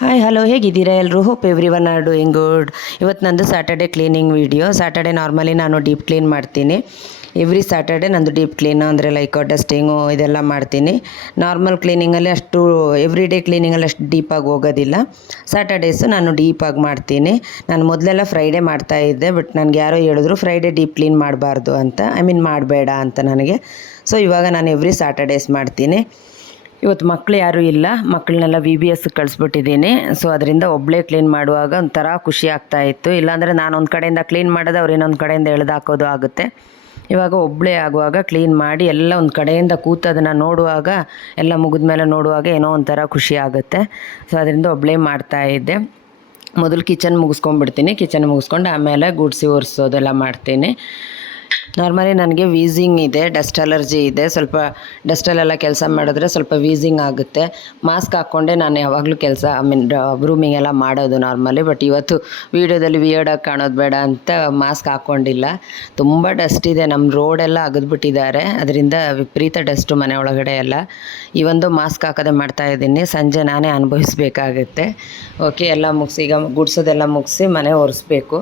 Hi hello ಹೇಗಿದ್ದೀರಾ ಎಲ್ಲರೂ? Hope every one are doing good. ಇವತ್ತು ನಂದು Saturday cleaning video. Saturday normally ನಾನು ಡೀಪ್ ಕ್ಲೀನ್ ಮಾಡ್ತೀನಿ. ಎವ್ರಿ ಸ್ಯಾಟರ್ಡೆ ನಂದು ಡೀಪ್ ಕ್ಲೀನು ಅಂದರೆ ಲೈಕ್ ಡಸ್ಟಿಂಗು ಇದೆಲ್ಲ ಮಾಡ್ತೀನಿ. ನಾರ್ಮಲ್ ಕ್ಲೀನಿಂಗಲ್ಲಿ ಅಷ್ಟು ಎವ್ರಿ ಡೇ ಕ್ಲೀನಿಂಗಲ್ಲಿ ಅಷ್ಟು ಡೀಪಾಗಿ ಹೋಗೋದಿಲ್ಲ. ಸ್ಯಾಟರ್ಡೇಸು ನಾನು ಡೀಪಾಗಿ ಮಾಡ್ತೀನಿ. ನಾನು ಮೊದಲೆಲ್ಲ ಫ್ರೈಡೇ ಮಾಡ್ತಾಯಿದ್ದೆ, ಬಟ್ ನನಗೆ ಯಾರೋ ಹೇಳಿದ್ರು ಫ್ರೈಡೇ ಡೀಪ್ ಕ್ಲೀನ್ ಮಾಡಬಾರ್ದು ಅಂತ, ಮಾಡಬೇಡ ಅಂತ ನನಗೆ. ಸೊ ಇವಾಗ ನಾನು ಎವ್ರಿ ಸ್ಯಾಟರ್ಡೇಸ್ ಮಾಡ್ತೀನಿ. ಇವತ್ತು ಮಕ್ಕಳು ಯಾರೂ ಇಲ್ಲ, ಮಕ್ಕಳನ್ನೆಲ್ಲ VBS ಕಳಿಸ್ಬಿಟ್ಟಿದ್ದೀನಿ. ಸೊ ಅದರಿಂದ ಒಬ್ಬಳೇ ಕ್ಲೀನ್ ಮಾಡುವಾಗ ಒಂಥರ ಖುಷಿ ಆಗ್ತಾಯಿತ್ತು. ಇಲ್ಲಾಂದರೆ ನಾನು ಒಂದು ಕಡೆಯಿಂದ ಕ್ಲೀನ್ ಮಾಡೋದು, ಅವ್ರು ಇನ್ನೊಂದು ಕಡೆಯಿಂದ ಎಳೆದಾಕೋದು ಆಗುತ್ತೆ. ಇವಾಗ ಒಬ್ಬಳೇ ಆಗುವಾಗ ಕ್ಲೀನ್ ಮಾಡಿ ಎಲ್ಲ ಒಂದು ಕಡೆಯಿಂದ ಕೂತದನ್ನು ನೋಡುವಾಗ, ಎಲ್ಲ ಮುಗಿದ ಮೇಲೆ ನೋಡುವಾಗ ಏನೋ ಒಂಥರ ಖುಷಿ ಆಗುತ್ತೆ. ಸೊ ಅದರಿಂದ ಒಬ್ಬಳೇ ಮಾಡ್ತಾಯಿದ್ದೆ. ಮೊದಲು ಕಿಚನ್ ಮುಗಿಸ್ಕೊಂಡ್ಬಿಡ್ತೀನಿ. ಕಿಚನ್ ಮುಗಿಸ್ಕೊಂಡು ಆಮೇಲೆ ಗುಡಿಸಿ ಒರೆಸೋದೆಲ್ಲ ಮಾಡ್ತೀನಿ. ನಾರ್ಮಲಿ ನನಗೆ ವೀಸಿಂಗ್ ಇದೆ, ಡಸ್ಟ್ ಅಲರ್ಜಿ ಇದೆ. ಸ್ವಲ್ಪ ಡಸ್ಟಲ್ಲೆಲ್ಲ ಕೆಲಸ ಮಾಡಿದ್ರೆ ಸ್ವಲ್ಪ ವೀಸಿಂಗ್ ಆಗುತ್ತೆ. ಮಾಸ್ಕ್ ಹಾಕ್ಕೊಂಡೆ ನಾನು ಯಾವಾಗಲೂ ಕೆಲಸ ಬ್ರೂಮಿಂಗ್ ಎಲ್ಲ ಮಾಡೋದು ನಾರ್ಮಲಿ. ಬಟ್ ಇವತ್ತು ವೀಡಿಯೋದಲ್ಲಿ ವಿಯರ್ಡಾಗಿ ಕಾಣೋದು ಬೇಡ ಅಂತ ಮಾಸ್ಕ್ ಹಾಕ್ಕೊಂಡಿಲ್ಲ. ತುಂಬ ಡಸ್ಟ್ ಇದೆ, ನಮ್ಮ ರೋಡೆಲ್ಲ ಅಗದ್ಬಿಟ್ಟಿದ್ದಾರೆ. ಅದರಿಂದ ವಿಪರೀತ ಡಸ್ಟು ಮನೆ ಒಳಗಡೆ ಎಲ್ಲ. ಈ ಒಂದು ಮಾಸ್ಕ್ ಹಾಕೋದೇ ಮಾಡ್ತಾಯಿದ್ದೀನಿ. ಸಂಜೆ ನಾನೇ ಅನುಭವಿಸ್ಬೇಕಾಗುತ್ತೆ. ಓಕೆ, ಎಲ್ಲ ಮುಗಿಸಿ ಈಗ ಗುಡಿಸೋದೆಲ್ಲ ಮುಗಿಸಿ ಮನೆ ಒರೆಸ್ಬೇಕು.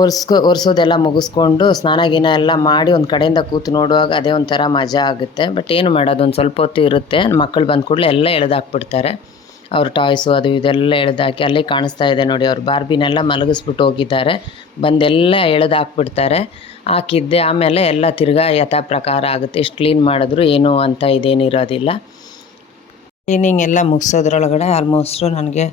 ಒರೆಸೋದೆಲ್ಲ ಮುಗಿಸ್ಕೊಂಡು ಸ್ನಾನ ಗಿನ ಎಲ್ಲ ಮಾಡಿ ಒಂದು ಕಡೆಯಿಂದ ಕೂತು ನೋಡುವಾಗ ಅದೇ ಒಂಥರ ಮಜಾ ಆಗುತ್ತೆ. ಬಟ್ ಏನು ಮಾಡೋದು, ಒಂದು ಸ್ವಲ್ಪ ಹೊತ್ತು ಇರುತ್ತೆ. ಮಕ್ಕಳು ಬಂದ ಕೂಡಲೇ ಎಲ್ಲ ಎಳೆದಾಕ್ಬಿಡ್ತಾರೆ. ಅವ್ರ ಟಾಯ್ಸು ಅದು ಇದೆಲ್ಲ ಎಳೆದಾಕಿ ಅಲ್ಲಿ ಕಾಣಿಸ್ತಾ ಇದೆ ನೋಡಿ, ಅವ್ರು ಬಾರ್ಬಿನೆಲ್ಲ ಮಲಗಿಸ್ಬಿಟ್ಟು ಹೋಗಿದ್ದಾರೆ. ಬಂದೆಲ್ಲ ಎಳೆದಾಕ್ಬಿಡ್ತಾರೆ. ಹಾಕಿದ್ದೆ ಆಮೇಲೆ ಎಲ್ಲ ತಿರ್ಗಾ ಯಥಾ ಪ್ರಕಾರ ಆಗುತ್ತೆ. ಎಷ್ಟು ಕ್ಲೀನ್ ಮಾಡಿದ್ರು ಏನು ಅಂತ ಇದೇನಿರೋದಿಲ್ಲ. ಕ್ಲೀನಿಂಗ್ ಎಲ್ಲ ಮುಗಿಸೋದ್ರೊಳಗಡೆ ಆಲ್ಮೋಸ್ಟು ನನಗೆ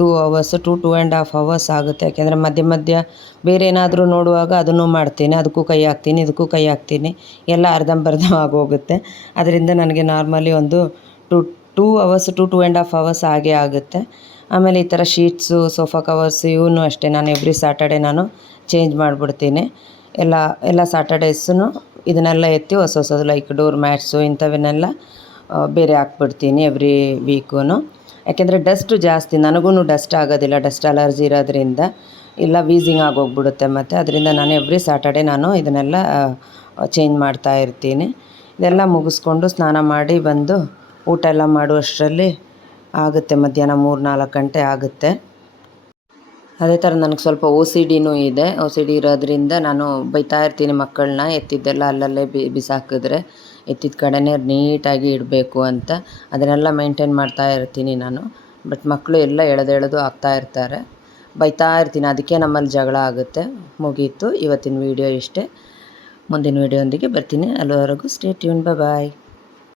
2 hours, 2.5 hours ಆಗುತ್ತೆ. ಯಾಕೆಂದರೆ ಮಧ್ಯೆ ಮಧ್ಯ ಬೇರೆ ಏನಾದರೂ ನೋಡುವಾಗ ಅದನ್ನು ಮಾಡ್ತೀನಿ, ಅದಕ್ಕೂ ಕೈ ಹಾಕ್ತೀನಿ, ಇದಕ್ಕೂ ಕೈ ಹಾಕ್ತೀನಿ, ಎಲ್ಲ ಅರ್ಧಂಬರ್ಧ ಆಗೋಗುತ್ತೆ. ಅದರಿಂದ ನನಗೆ ನಾರ್ಮಲಿ ಒಂದು 2 hours, 2.5 hours ಆಗೇ ಆಗುತ್ತೆ. ಆಮೇಲೆ ಈ ಥರ ಶೀಟ್ಸು, ಸೋಫಾ ಕವರ್ಸು ಇವನು ಅಷ್ಟೇ ನಾನು ಎವ್ರಿ ಸ್ಯಾಟರ್ಡೆ ನಾನು ಚೇಂಜ್ ಮಾಡಿಬಿಡ್ತೀನಿ. ಎಲ್ಲ ಸ್ಯಾಟರ್ಡೇಸೂ ಇದನ್ನೆಲ್ಲ ಎತ್ತಿ ಹೊಸದು ಲೈಕ್ ಡೋರ್ ಮ್ಯಾಟ್ಸು ಇಂಥವನ್ನೆಲ್ಲ ಬೇರೆ ಹಾಕ್ಬಿಡ್ತೀನಿ ಎವ್ರಿ ವೀಕೂ. ಯಾಕೆಂದರೆ ಡಸ್ಟು ಜಾಸ್ತಿ, ನನಗೂ ಡಸ್ಟ್ ಆಗೋದಿಲ್ಲ, ಡಸ್ಟ್ ಅಲರ್ಜಿ ಇರೋದ್ರಿಂದ ಇಲ್ಲ ವೀಸಿಂಗ್ ಆಗೋಗ್ಬಿಡುತ್ತೆ ಮತ್ತು. ಅದರಿಂದ ನಾನು ಎವ್ರಿ ಸ್ಯಾಟರ್ಡೆ ನಾನು ಇದನ್ನೆಲ್ಲ ಚೇಂಜ್ ಮಾಡ್ತಾ ಇರ್ತೀನಿ. ಇದೆಲ್ಲ ಮುಗಿಸ್ಕೊಂಡು ಸ್ನಾನ ಮಾಡಿ ಬಂದು ಊಟ ಎಲ್ಲ ಮಾಡುವಷ್ಟರಲ್ಲಿ ಆಗುತ್ತೆ, ಮಧ್ಯಾಹ್ನ 3-4 ಗಂಟೆ ಆಗುತ್ತೆ. ಅದೇ ಥರ ನನಗೆ ಸ್ವಲ್ಪ OCD ಇದೆ. OCD ಇರೋದ್ರಿಂದ ನಾನು ಬೈತಾ ಇರ್ತೀನಿ ಮಕ್ಕಳನ್ನ, ಎತ್ತಿದ್ದೆಲ್ಲ ಅಲ್ಲಲ್ಲೇ ಬಿಸಾಕಿದ್ರೆ ಎತ್ತಿದ ಕಡೆನೇ ನೀಟಾಗಿ ಇಡಬೇಕು ಅಂತ. ಅದನ್ನೆಲ್ಲ ಮೇಂಟೈನ್ ಮಾಡ್ತಾ ಇರ್ತೀನಿ ನಾನು. ಬಟ್ ಮಕ್ಕಳು ಎಲ್ಲ ಎಳೆದು ಹಾಕ್ತಾ ಇರ್ತಾರೆ, ಬೈತಾ ಇರ್ತೀನಿ. ಅದಕ್ಕೆ ನಮ್ಮಲ್ಲಿ ಜಗಳ ಆಗುತ್ತೆ. ಮುಗೀತು ಇವತ್ತಿನ ವೀಡಿಯೋ ಇಷ್ಟೇ. ಮುಂದಿನ ವೀಡಿಯೋ ಒಂದಿಗೆ ಬರ್ತೀನಿ. ಅಲ್ಲಿವರೆಗೂ ಸ್ಟೇ ಟ್ಯೂನ್, ಬಾಯ್.